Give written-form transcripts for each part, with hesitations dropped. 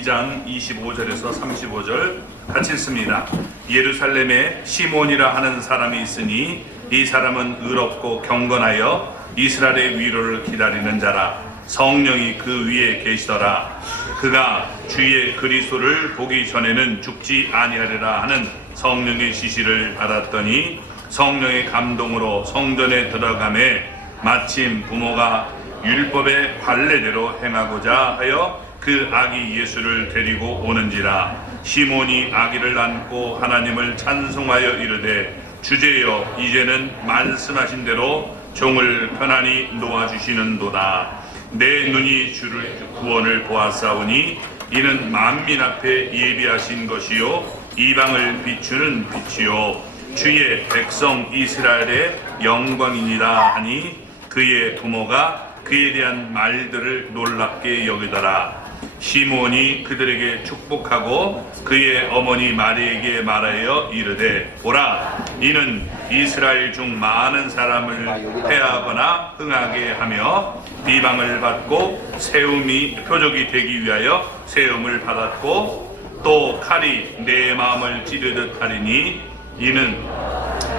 2장 25절에서 35절 같이 읽습니다. 예루살렘에 시몬이라 하는 사람이 있으니 이 사람은 의롭고 경건하여 이스라엘의 위로를 기다리는 자라. 성령이 그 위에 계시더라. 그가 주의 그리스도를 보기 전에는 죽지 아니하리라 하는 성령의 지시를 받았더니 성령의 감동으로 성전에 들어가매 마침 부모가 율법의 관례대로 행하고자 하여 그 아기 예수를 데리고 오는지라. 시몬이 아기를 안고 하나님을 찬송하여 이르되 주제여 이제는 말씀하신 대로 종을 편안히 놓아주시는도다. 내 눈이 주를 구원을 보았사오니 이는 만민 앞에 예비하신 것이요 이방을 비추는 빛이요 주의 백성 이스라엘의 영광이니라 하니 그의 부모가 그에 대한 말들을 놀랍게 여기더라. 시몬이 그들에게 축복하고 그의 어머니 마리에게 말하여 이르되 보라 이는 이스라엘 중 많은 사람을 패하거나 흥하게 하며 비방을 받고 세움이 표적이 되기 위하여 세움을 받았고 또 칼이 내 마음을 찌르듯 하리니 이는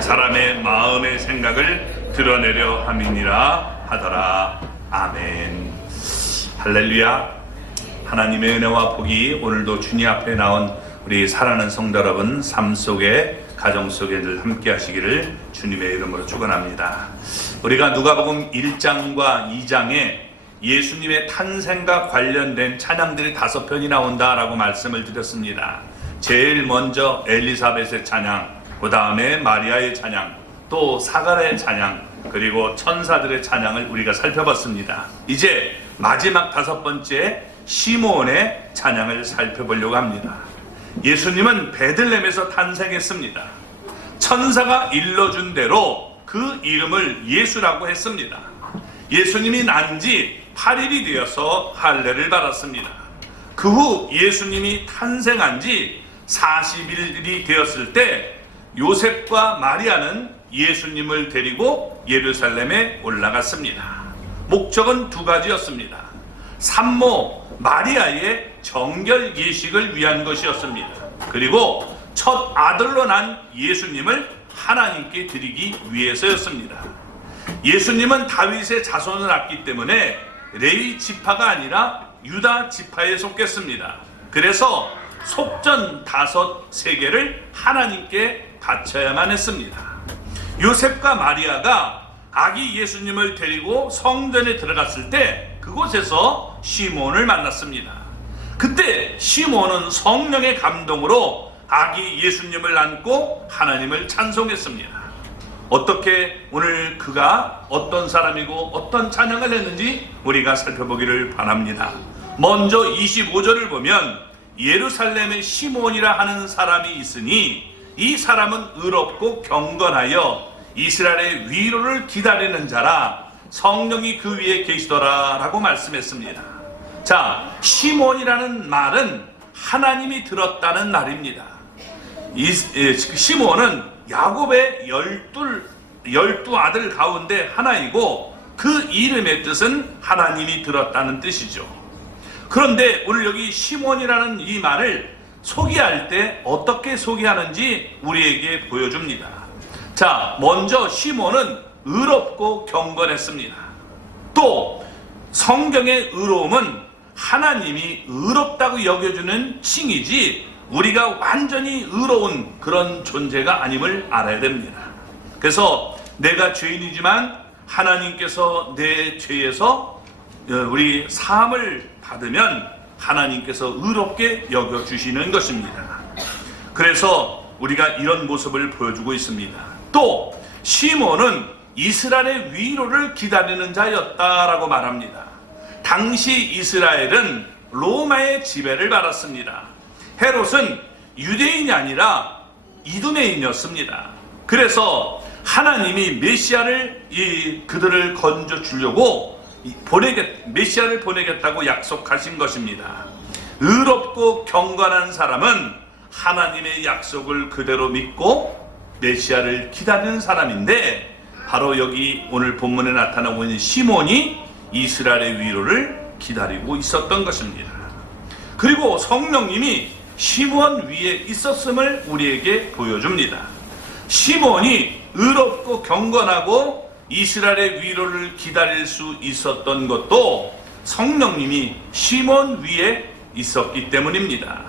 사람의 마음의 생각을 드러내려 함이니라 하더라. 아멘. 할렐루야. 하나님의 은혜와 복이 오늘도 주님 앞에 나온 우리 사랑하는 성도 여러분 삶 속에 가정 속에 늘 함께 하시기를 주님의 이름으로 축원합니다. 우리가 누가복음 1장과 2장에 예수님의 탄생과 관련된 찬양들이 5편이 나온다라고 말씀을 드렸습니다. 제일 먼저 엘리사벳의 찬양, 그 다음에 마리아의 찬양, 또 사가랴의 찬양, 그리고 천사들의 찬양을 우리가 살펴봤습니다. 이제 마지막 5번째 시몬의 찬양을 살펴보려고 합니다. 예수님은 베들레헴에서 탄생했습니다. 천사가 일러준 대로 그 이름을 예수라고 했습니다. 예수님이 난 지 8일이 되어서 할례를 받았습니다. 그 후 예수님이 탄생한 지 40일이 되었을 때 요셉과 마리아는 예수님을 데리고 예루살렘에 올라갔습니다. 목적은 2가지였습니다. 산모 마리아의 정결 예식을 위한 것이었습니다. 그리고 첫 아들로 난 예수님을 하나님께 드리기 위해서였습니다. 예수님은 다윗의 자손을 낳기 때문에 레위 지파가 아니라 유다 지파에 속했습니다. 그래서 속전 5세계를 하나님께 바쳐야만 했습니다. 요셉과 마리아가 아기 예수님을 데리고 성전에 들어갔을 때 그곳에서 시몬을 만났습니다. 그때 시몬은 성령의 감동으로 아기 예수님을 안고 하나님을 찬송했습니다. 어떻게 오늘 그가 어떤 사람이고 어떤 찬양을 했는지 우리가 살펴보기를 바랍니다. 먼저 25절을 보면 예루살렘에 시몬이라 하는 사람이 있으니 이 사람은 의롭고 경건하여 이스라엘의 위로를 기다리는 자라. 성령이 그 위에 계시더라 라고 말씀했습니다. 자, 시몬이라는 말은 하나님이 들었다는 말입니다. 시몬은 야곱의 12 아들 가운데 하나이고 그 이름의 뜻은 하나님이 들었다는 뜻이죠. 그런데 오늘 여기 시몬이라는 이 말을 소개할 때 어떻게 소개하는지 우리에게 보여줍니다. 자, 먼저 시몬은 의롭고 경건했습니다. 또 성경의 의로움은 하나님이 의롭다고 여겨주는 칭이지 우리가 완전히 의로운 그런 존재가 아님을 알아야 됩니다. 그래서 내가 죄인이지만 하나님께서 내 죄에서 우리 사함을 받으면 하나님께서 의롭게 여겨주시는 것입니다. 그래서 우리가 이런 모습을 보여주고 있습니다. 또 시몬은 이스라엘의 위로를 기다리는 자였다라고 말합니다. 당시 이스라엘은 로마의 지배를 받았습니다. 헤롯은 유대인이 아니라 이두메인이었습니다. 그래서 하나님이 메시아를 그들을 건져 주려고 메시아를 보내겠다고 약속하신 것입니다. 의롭고 경건한 사람은 하나님의 약속을 그대로 믿고 메시아를 기다리는 사람인데 바로 여기 오늘 본문에 나타나고 있는 시몬이 이스라엘의 위로를 기다리고 있었던 것입니다. 그리고 성령님이 시몬 위에 있었음을 우리에게 보여줍니다. 시몬이 의롭고 경건하고 이스라엘의 위로를 기다릴 수 있었던 것도 성령님이 시몬 위에 있었기 때문입니다.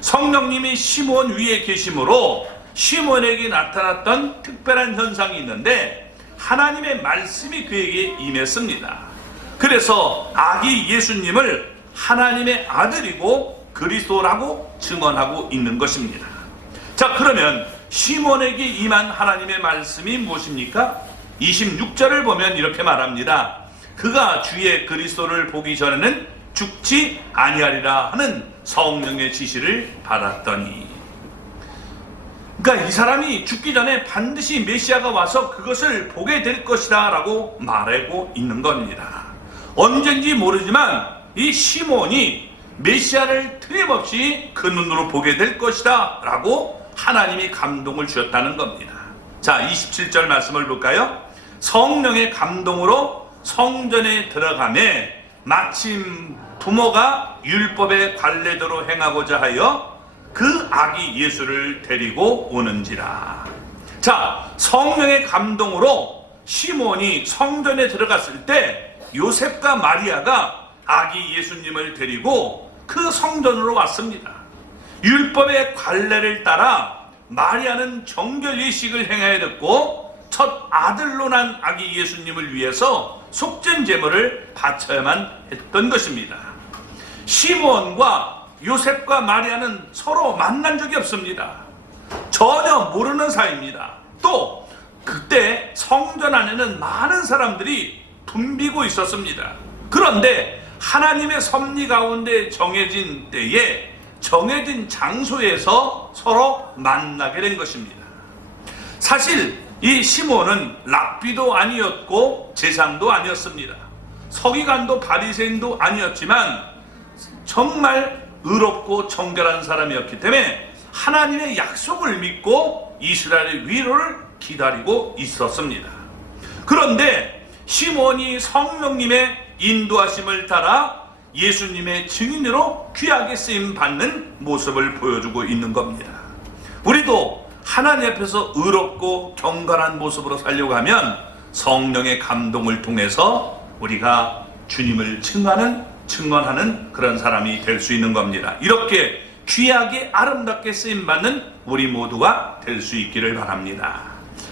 성령님이 시몬 위에 계심으로 시몬에게 나타났던 특별한 현상이 있는데 하나님의 말씀이 그에게 임했습니다. 그래서 아기 예수님을 하나님의 아들이고 그리스도라고 증언하고 있는 것입니다. 자, 그러면 시몬에게 임한 하나님의 말씀이 무엇입니까? 26절을 보면 이렇게 말합니다. 그가 주의 그리스도를 보기 전에는 죽지 아니하리라 하는 성령의 지시를 받았더니, 그러니까 이 사람이 죽기 전에 반드시 메시아가 와서 그것을 보게 될 것이다 라고 말하고 있는 겁니다. 언젠지 모르지만 이 시몬이 메시아를 틀림없이 그 눈으로 보게 될 것이다 라고 하나님이 감동을 주셨다는 겁니다. 자, 27절 말씀을 볼까요? 성령의 감동으로 성전에 들어가매 마침 부모가 율법의 관례대로 행하고자 하여 그 아기 예수를 데리고 오는지라. 자, 성령의 감동으로 시몬이 성전에 들어갔을 때 요셉과 마리아가 아기 예수님을 데리고 그 성전으로 왔습니다. 율법의 관례를 따라 마리아는 정결 예식을 행해야 됐고 첫 아들로 난 아기 예수님을 위해서 속죄 제물을 바쳐야만 했던 것입니다. 시몬과 요셉과 마리아는 서로 만난 적이 없습니다. 전혀 모르는 사이입니다. 또 그때 성전 안에는 많은 사람들이 붐비고 있었습니다. 그런데 하나님의 섭리 가운데 정해진 때에 정해진 장소에서 서로 만나게 된 것입니다. 사실 이 시몬은 랍비도 아니었고 제사장도 아니었습니다. 서기관도 바리새인도 아니었지만 정말 의롭고 정결한 사람이었기 때문에 하나님의 약속을 믿고 이스라엘의 위로를 기다리고 있었습니다. 그런데 시몬이 성령님의 인도하심을 따라 예수님의 증인으로 귀하게 쓰임 받는 모습을 보여주고 있는 겁니다. 우리도 하나님 앞에서 의롭고 경건한 모습으로 살려고 하면 성령의 감동을 통해서 우리가 주님을 증언하는 그런 사람이 될 수 있는 겁니다. 이렇게 귀하게 아름답게 쓰임받는 우리 모두가 될 수 있기를 바랍니다.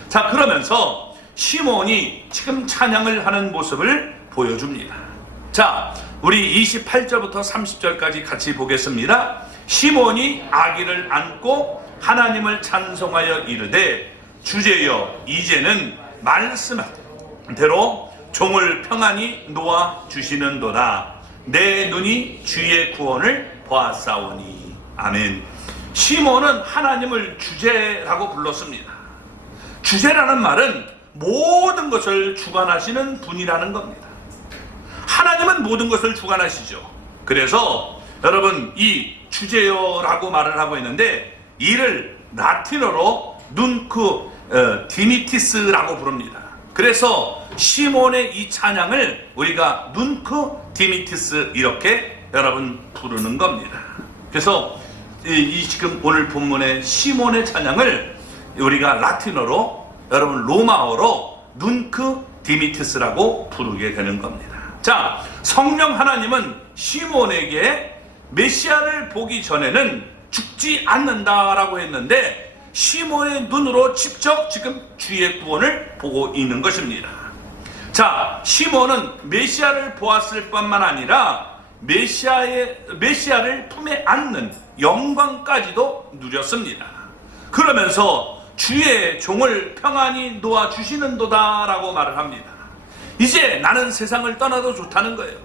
자, 그러면서 시몬이 지금 찬양을 하는 모습을 보여줍니다. 자, 우리 28절부터 30절까지 같이 보겠습니다. 시몬이 아기를 안고 하나님을 찬송하여 이르되 주제여 이제는 말씀한 대로 종을 평안히 놓아 주시는도다. 내 눈이 주의 구원을 보았사오니. 아멘. 시몬은 하나님을 주제라고 불렀습니다. 주제라는 말은 모든 것을 주관하시는 분이라는 겁니다. 하나님은 모든 것을 주관하시죠. 그래서 여러분 이 주제여라고 말을 하고 있는데 이를 라틴어로 눈크 디미티스라고 부릅니다. 그래서 시몬의 이 찬양을 우리가 눈크 디미티스 이렇게 여러분 부르는 겁니다. 그래서 이 지금 오늘 본문의 시몬의 찬양을 우리가 라틴어로 여러분 로마어로 눈크 디미티스라고 부르게 되는 겁니다. 자, 성령 하나님은 시몬에게 메시아를 보기 전에는 죽지 않는다라고 했는데 시몬의 눈으로 직접 지금 주의 구원을 보고 있는 것입니다. 자, 시몬은 메시아를 보았을 뿐만 아니라 메시아를 품에 안는 영광까지도 누렸습니다. 그러면서 주의 종을 평안히 놓아주시는도다 라고 말을 합니다. 이제 나는 세상을 떠나도 좋다는 거예요.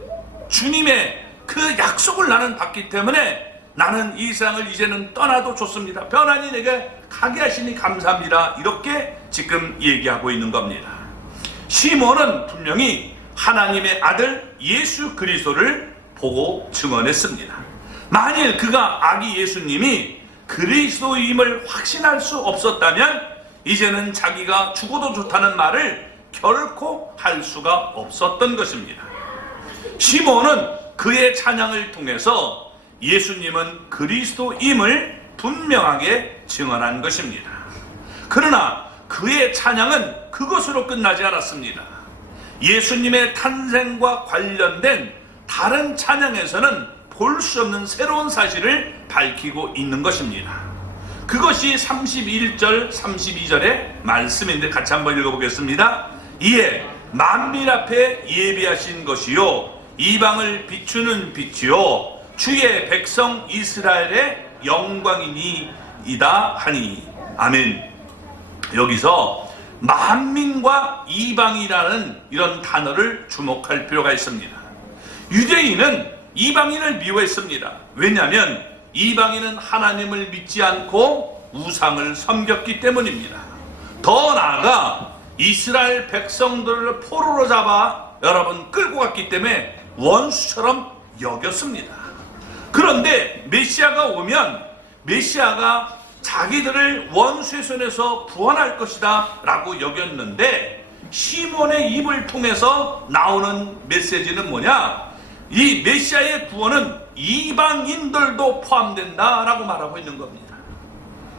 주님의 그 약속을 나는 받기 때문에 나는 이 세상을 이제는 떠나도 좋습니다. 편안히 내게 가게 하시니 감사합니다. 이렇게 지금 얘기하고 있는 겁니다. 시몬은 분명히 하나님의 아들 예수 그리스도를 보고 증언했습니다. 만일 그가 아기 예수님이 그리스도임을 확신할 수 없었다면 이제는 자기가 죽어도 좋다는 말을 결코 할 수가 없었던 것입니다. 시몬은 그의 찬양을 통해서 예수님은 그리스도임을 분명하게 증언한 것입니다. 그러나 그의 찬양은 그것으로 끝나지 않았습니다. 예수님의 탄생과 관련된 다른 찬양에서는 볼 수 없는 새로운 사실을 밝히고 있는 것입니다. 그것이 31절, 32절의 말씀인데 같이 한번 읽어보겠습니다. 이에 만민 앞에 예비하신 것이요 이방을 비추는 빛이요 주의 백성 이스라엘의 영광이니이다 하니. 아멘. 여기서 만민과 이방이라는 이런 단어를 주목할 필요가 있습니다. 유대인은 이방인을 미워했습니다. 왜냐하면 이방인은 하나님을 믿지 않고 우상을 섬겼기 때문입니다. 더 나아가 이스라엘 백성들을 포로로 잡아 여러분 끌고 갔기 때문에 원수처럼 여겼습니다. 그런데 메시아가 오면 메시아가 자기들을 원수의 손에서 구원할 것이다 라고 여겼는데, 시몬의 입을 통해서 나오는 메시지는 뭐냐? 이 메시아의 구원은 이방인들도 포함된다 라고 말하고 있는 겁니다.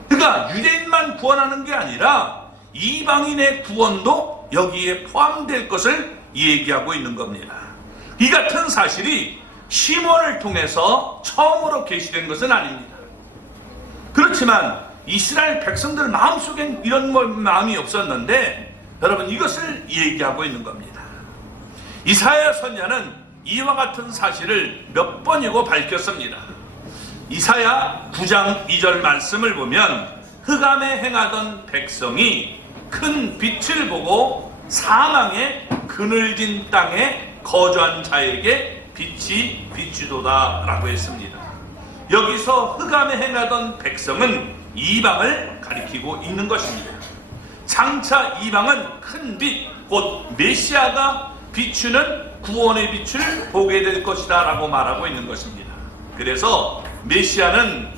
그러니까 유대인만 구원하는 게 아니라 이방인의 구원도 여기에 포함될 것을 얘기하고 있는 겁니다. 이 같은 사실이 시몬을 통해서 처음으로 계시된 것은 아닙니다. 그렇지만 이스라엘 백성들 마음속엔 이런 마음이 없었는데 여러분 이것을 얘기하고 있는 겁니다. 이사야 선지자는 이와 같은 사실을 몇 번이고 밝혔습니다. 이사야 9장 2절 말씀을 보면 흑암에 행하던 백성이 큰 빛을 보고 사망의 그늘진 땅에 거주한 자에게 빛이 비추도다 라고 했습니다. 여기서 흑암에 행하던 백성은 이방을 가리키고 있는 것입니다. 장차 이방은 큰 빛, 곧 메시아가 비추는 구원의 빛을 보게 될 것이다 라고 말하고 있는 것입니다. 그래서 메시아는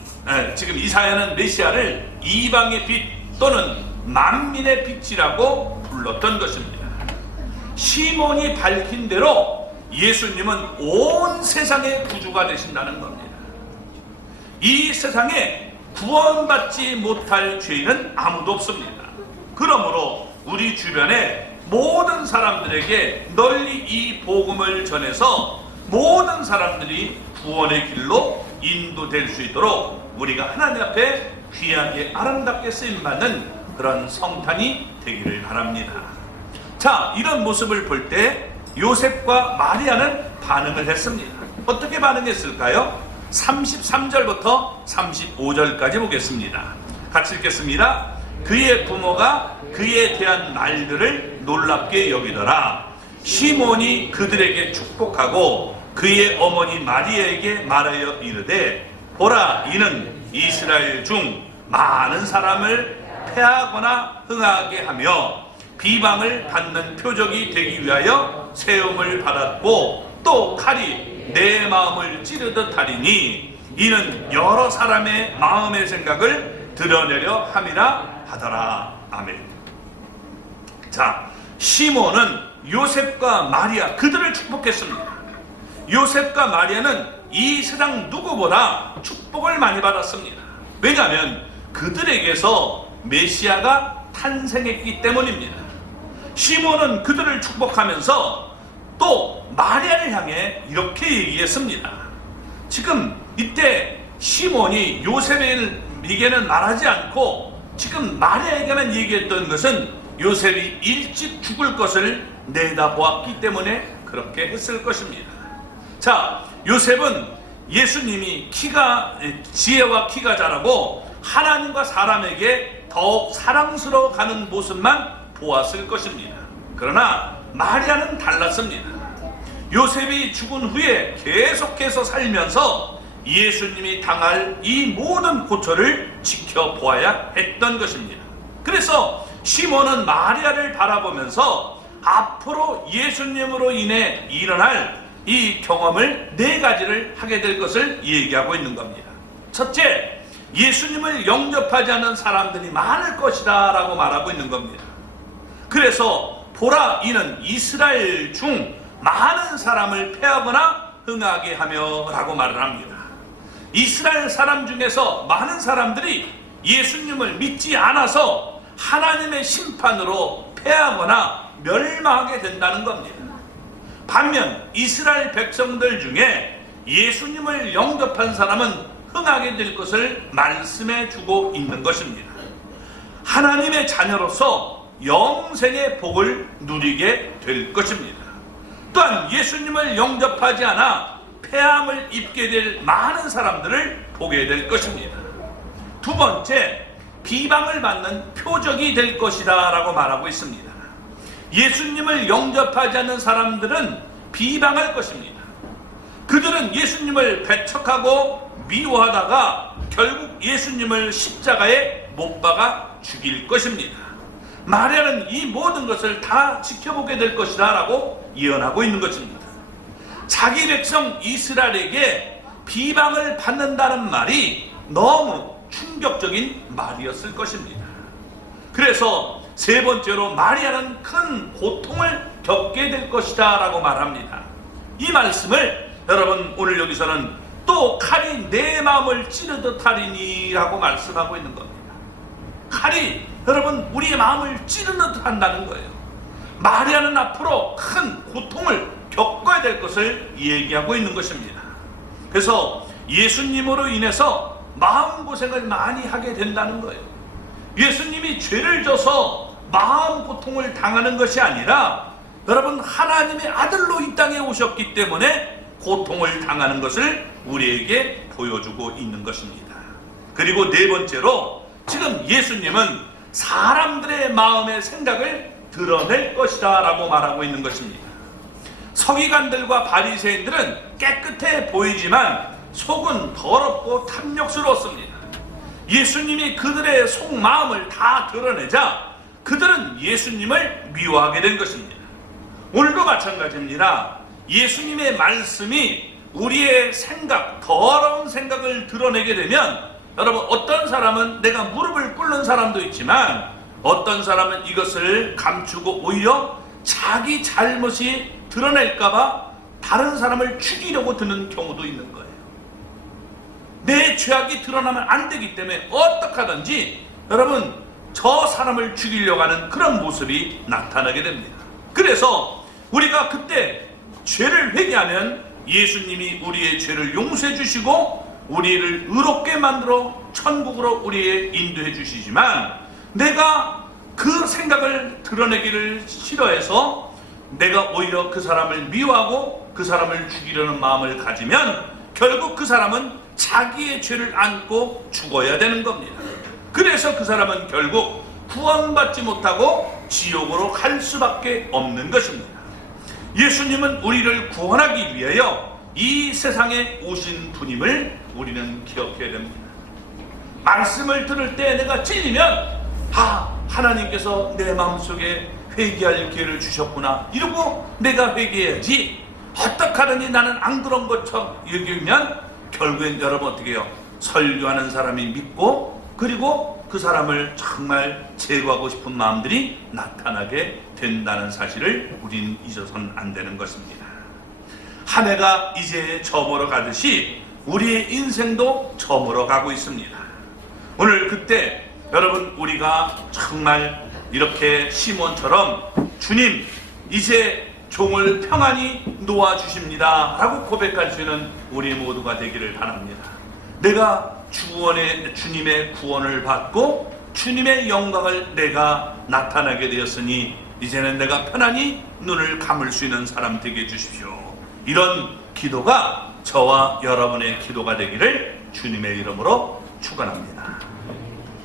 지금 이사야는 메시아를 이방의 빛 또는 만민의 빛이라고 불렀던 것입니다. 시몬이 밝힌 대로 예수님은 온 세상의 구주가 되신다는 겁니다. 이 세상에 구원받지 못할 죄인은 아무도 없습니다. 그러므로 우리 주변에 모든 사람들에게 널리 이 복음을 전해서 모든 사람들이 구원의 길로 인도될 수 있도록 우리가 하나님 앞에 귀하게 아름답게 쓰임받는 그런 성탄이 되기를 바랍니다. 자, 이런 모습을 볼 때 요셉과 마리아는 반응을 했습니다. 어떻게 반응했을까요? 33절부터 35절까지 보겠습니다. 같이 읽겠습니다. 그의 부모가 그에 대한 말들을 놀랍게 여기더라. 시몬이 그들에게 축복하고 그의 어머니 마리아에게 말하여 이르되, 보라, 이는 이스라엘 중 많은 사람을 패하거나 흥하게 하며 비방을 받는 표적이 되기 위하여 세움을 받았고 또 칼이 내 마음을 찌르듯 하리니 이는 여러 사람의 마음의 생각을 드러내려 함이라 하더라. 아멘. 자, 시몬은 요셉과 마리아 그들을 축복했습니다. 요셉과 마리아는 이 세상 누구보다 축복을 많이 받았습니다. 왜냐하면 그들에게서 메시아가 탄생했기 때문입니다. 시몬은 그들을 축복하면서 또 마리아를 향해 이렇게 얘기했습니다. 지금 이때 시몬이 요셉에게는 말하지 않고 지금 마리아에게만 얘기했던 것은 요셉이 일찍 죽을 것을 내다보았기 때문에 그렇게 했을 것입니다. 자, 요셉은 예수님이 지혜와 키가 자라고 하나님과 사람에게 더욱 사랑스러워가는 모습만 보았을 것입니다. 그러나 마리아는 달랐습니다. 요셉이 죽은 후에 계속해서 살면서 예수님이 당할 이 모든 고초를 지켜보아야 했던 것입니다. 그래서 시몬은 마리아를 바라보면서 앞으로 예수님으로 인해 일어날 이 경험을 4가지를 하게 될 것을 얘기하고 있는 겁니다. 첫째, 예수님을 영접하지 않는 사람들이 많을 것이다 라고 말하고 있는 겁니다. 그래서 보라, 이는 이스라엘 중 많은 사람을 패하거나 흥하게 하며 라고 말을 합니다. 이스라엘 사람 중에서 많은 사람들이 예수님을 믿지 않아서 하나님의 심판으로 패하거나 멸망하게 된다는 겁니다. 반면 이스라엘 백성들 중에 예수님을 영접한 사람은 흥하게 될 것을 말씀해 주고 있는 것입니다. 하나님의 자녀로서 영생의 복을 누리게 될 것입니다. 또한 예수님을 영접하지 않아 패함을 입게 될 많은 사람들을 보게 될 것입니다. 두 번째, 비방을 받는 표적이 될 것이다 라고 말하고 있습니다. 예수님을 영접하지 않는 사람들은 비방할 것입니다. 그들은 예수님을 배척하고 미워하다가 결국 예수님을 십자가에 못 박아 죽일 것입니다. 마리아는 이 모든 것을 다 지켜보게 될 것이다 라고 예언하고 있는 것입니다. 자기 백성 이스라엘에게 비방을 받는다는 말이 너무 충격적인 말이었을 것입니다. 그래서 세 번째로 마리아는 큰 고통을 겪게 될 것이다 라고 말합니다. 이 말씀을 여러분 오늘 여기서는 또 칼이 내 마음을 찌르듯 하리니 라고 말씀하고 있는 겁니다. 칼이 여러분 우리의 마음을 찌르듯 한다는 거예요. 마리아는 앞으로 큰 고통을 겪어야 될 것을 얘기하고 있는 것입니다. 그래서 예수님으로 인해서 마음고생을 많이 하게 된다는 거예요. 예수님이 죄를 져서 마음고통을 당하는 것이 아니라 여러분 하나님의 아들로 이 땅에 오셨기 때문에 고통을 당하는 것을 우리에게 보여주고 있는 것입니다. 그리고 네 번째로 지금 예수님은 사람들의 마음의 생각을 드러낼 것이다 라고 말하고 있는 것입니다. 서기관들과 바리새인들은 깨끗해 보이지만 속은 더럽고 탐욕스러웠습니다. 예수님이 그들의 속마음을 다 드러내자 그들은 예수님을 미워하게 된 것입니다. 오늘도 마찬가지입니다. 예수님의 말씀이 우리의 생각, 더러운 생각을 드러내게 되면 여러분 어떤 사람은 내가 무릎을 꿇는 사람도 있지만 어떤 사람은 이것을 감추고 오히려 자기 잘못이 드러낼까봐 다른 사람을 죽이려고 드는 경우도 있는 거예요. 내 죄악이 드러나면 안 되기 때문에 어떻게 하든지 여러분 저 사람을 죽이려고 하는 그런 모습이 나타나게 됩니다. 그래서 우리가 그때 죄를 회개하면 예수님이 우리의 죄를 용서해 주시고 우리를 의롭게 만들어 천국으로 우리에 인도해 주시지만 내가 그 생각을 드러내기를 싫어해서 내가 오히려 그 사람을 미워하고 그 사람을 죽이려는 마음을 가지면 결국 그 사람은 자기의 죄를 안고 죽어야 되는 겁니다. 그래서 그 사람은 결국 구원받지 못하고 지옥으로 갈 수밖에 없는 것입니다. 예수님은 우리를 구원하기 위하여 이 세상에 오신 분임을 우리는 기억해야 됩니다. 말씀을 들을 때 내가 찔리면 하나님께서 내 마음속에 회개할 기회를 주셨구나 이러고 내가 회개해야지 어떻게 하느니 나는 안 그런 것처럼 여기면 결국엔 여러분 어떻게 해요? 설교하는 사람이 믿고 그리고 그 사람을 정말 제거하고 싶은 마음들이 나타나게 된다는 사실을 우린 잊어서는 안 되는 것입니다. 한 해가 이제 저물어 가듯이 우리의 인생도 저물어 가고 있습니다. 오늘 그때 여러분 우리가 정말 이렇게 시몬처럼 주님 이제 종을 평안히 놓아주십니다 라고 고백할 수 있는 우리 모두가 되기를 바랍니다. 내가 주님의 구원을 받고 주님의 영광을 내가 나타나게 되었으니 이제는 내가 편안히 눈을 감을 수 있는 사람 되게 해주십시오. 이런 기도가 저와 여러분의 기도가 되기를 주님의 이름으로 축원합니다.